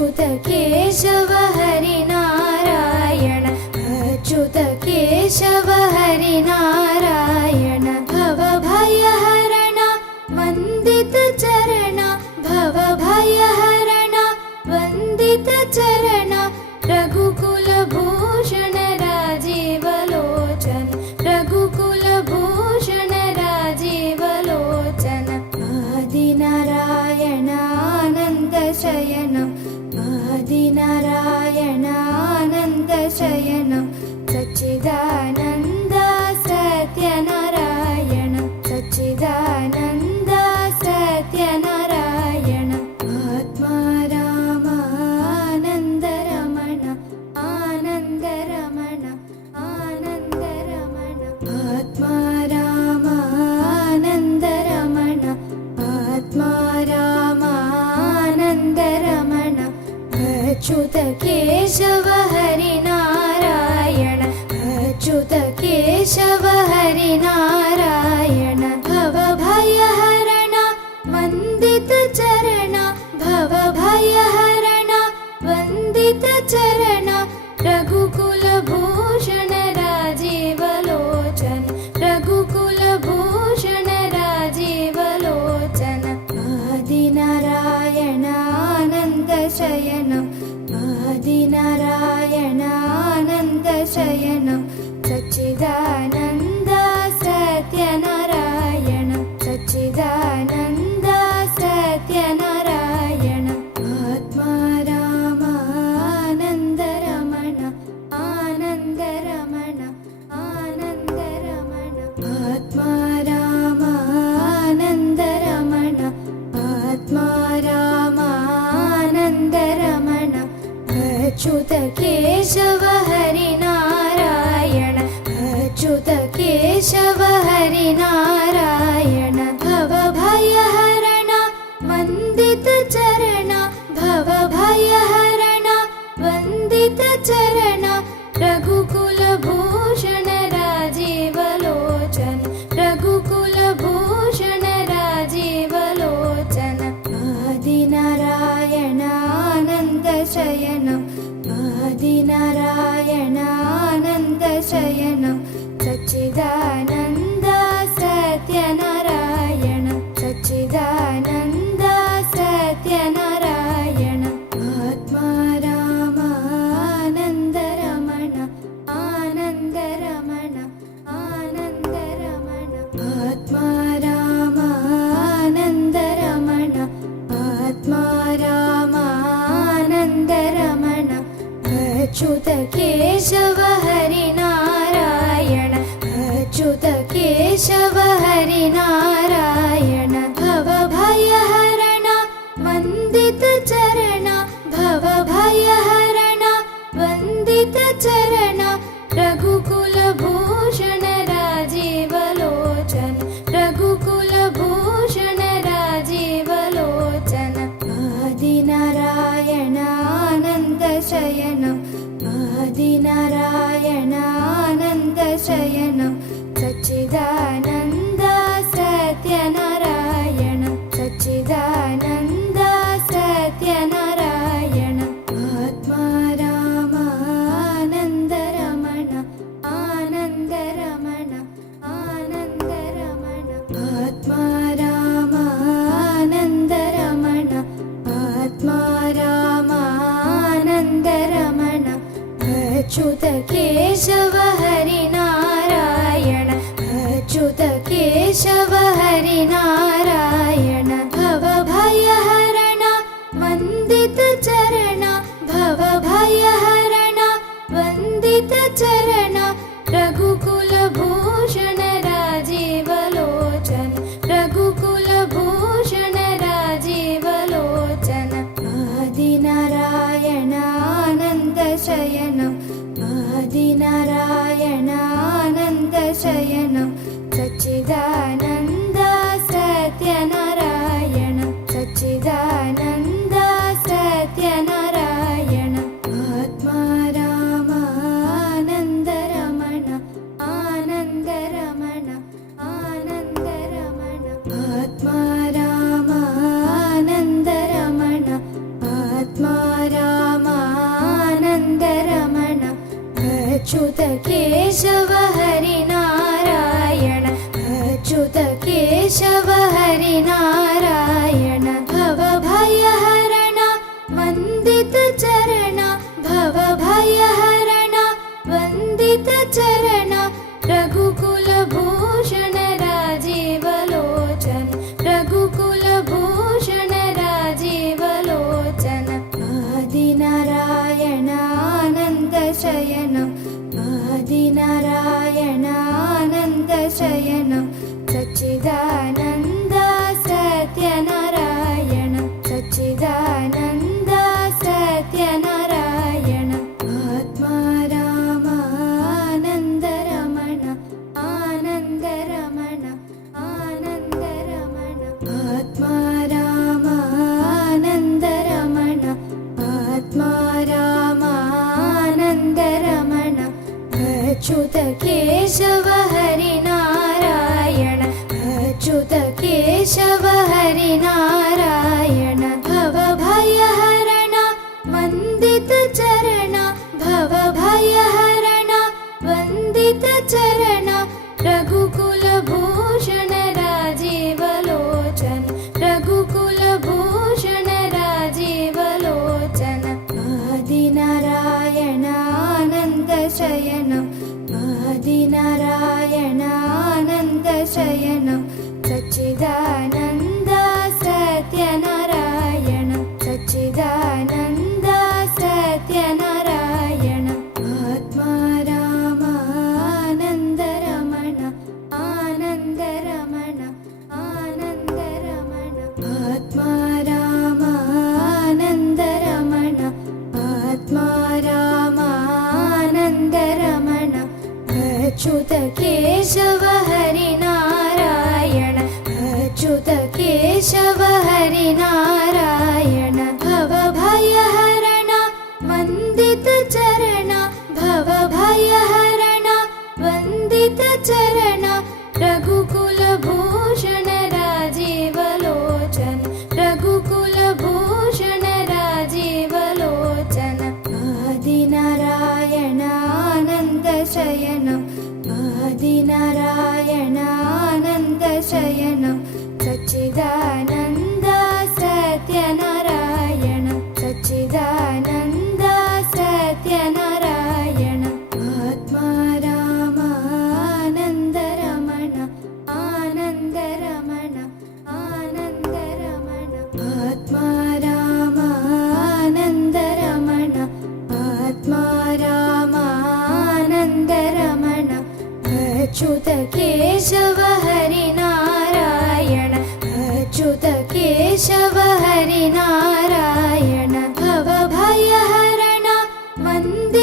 अच्युत केशव हरिनारायण अच्युत केशव हरिनारायण भवभयहरण वन्दित चरण भवभयहरण वन्दित चरण रघुकुलभूषण राजीवलोचन रघुकुलभूषण राजीवलोचन आदिनारायणानन्दशयनं आदिनारायणानन्दशयनं सच्चिदानन्द सत्यनारायण सच्चिदानन्द सत्यनारायण आत्मा रामानन्दरमण आनन्दरमण आनन्दरमण आत्मा रामानन्दरमण आत्मा रामानन्दरमण अच्युत केशव हरिनारायण अच्युत केशव हरिनारायण भवभयहरण वन्दित चरण भवभयहरण वन्दित चरण रघुकुलभूषण राजीवलोचन रघुकुलभूषण राजीवलोचन आदिनारायणानन्दशयनं आदिनारायणानन्दशयनं सच्चिदानन्द सत्यनारायण सच्चिदानन्द सत्यनारायण आत्मा रामानन्दरमण आनन्दरमण आनन्दरमण आत्मा रामानन्दरमण आत्मा रामानन्दरमण अच्युत केशव हरिनारायण अच्युत केशव हरिनारायण भवभयहरण वन्दित चरण भवभयहरण वन्दित चरण रघुकुलभूषण राजीवलोचन रघुकुलभूषण राजीवलोचन आदिनारायणानन्दशयनं आदिनारायणानन्दशयनं सच्चिदानन्द सत्यनारायण सच्चिदानन्द सत्यनारायण आत्मा रामानन्दरमण आनन्दरमण आनन्दरमण आत्मा रामानन्दरमण आत्मा रामानन्दरमण अच्युत केशव हरिनारायण अच्युत केशव हरिनारायण भवभयहरण वन्दित चरण भवभयहरण वन्दित चरण रघुकुलभूषण राजीवलोचन रघुकुलभूषण राजीवलोचन आदिनारायणानन्दशयनं आदिनारायणानन्दशयनं सच्चिदानन्द सत्यनारायण सच्चिदानन्द सत्यनारायण आत्मा रामानन्दरमण आनन्दरमण आनन्दरमण आत्मा रामानन्दरमण आत्मा रामानन्दरमण अच्युत केशव हरिनारायण अच्युत केशव हरिनारायण भवभयहरण वन्दित चरण भवभयहरण वन्दित चरण रघुकुलभूषण राजीवलोचन रघुकुलभूषण राजीवलोचन आदिनारायणानन्दशयनं आदिनारायणानन्दशयनं सच्चिदानन्द सत्यनारायण सच्चिदानन्द अच्युत केशव हरिनारायण अच्युत केशव हरिनारायण भवभयहरण वन्दित चरण भवभयहरण वन्दित चरण रघुकुलभूषण राजीवलोचन रघुकुलभूषण राजीवलोचन आदिनारायण आनन्दशयन आदिनारायण आनन्दशयन सच्चिदानन्द सत्यनारायण सच्चिदानन्द सत्यनारायण आत्मा रामानन्दरमण आनन्दरमण आनन्दरमण आत्मा रामानन्दरमण आत्मा रामानन्दरमण अच्युत केशव हरिनारायण अच्युत केशव हरिनारायण भवभयहरण वन्दित चरण भवभयहरण वन्दित चरण रघुकुलभूषण राजीवलोचन रघुकुलभूषण राजीवलोचन आदिनारायण आनन्दशयन आदिनारायण आनन्दशयन सच्चिदानन्द सत्यनारायण सच्चिदानन्द सत्यनारायण आत्मा रामानन्दरमण आनन्दरमण आनन्दरमण आत्मा रामानन्दरमण आत्मा रामानन्दरमण अच्युत केशव हरिनारायण अच्युत केशव हरिनारायण भवभयहरण वन्दित चरण भवभयहरण वन्दित चरण रघुकुलभूषण राजीवलोचन रघुकुलभूषण राजीवलोचन आदिनारायण आनन्दशयन आदिनारायण आनन्दशयन सच्चिदानन्द सत्यनारायण सच्चिदानन्द सत्यनारायण आत्मा रामानन्दरमण आनन्दरमण आनन्दरमण आत्मा रामानन्दरमण आत्मा रामानन्दरमण अच्युत केशव हरिनारायण अच्युत केशव हरिनारायण भवभयहरण वन्दित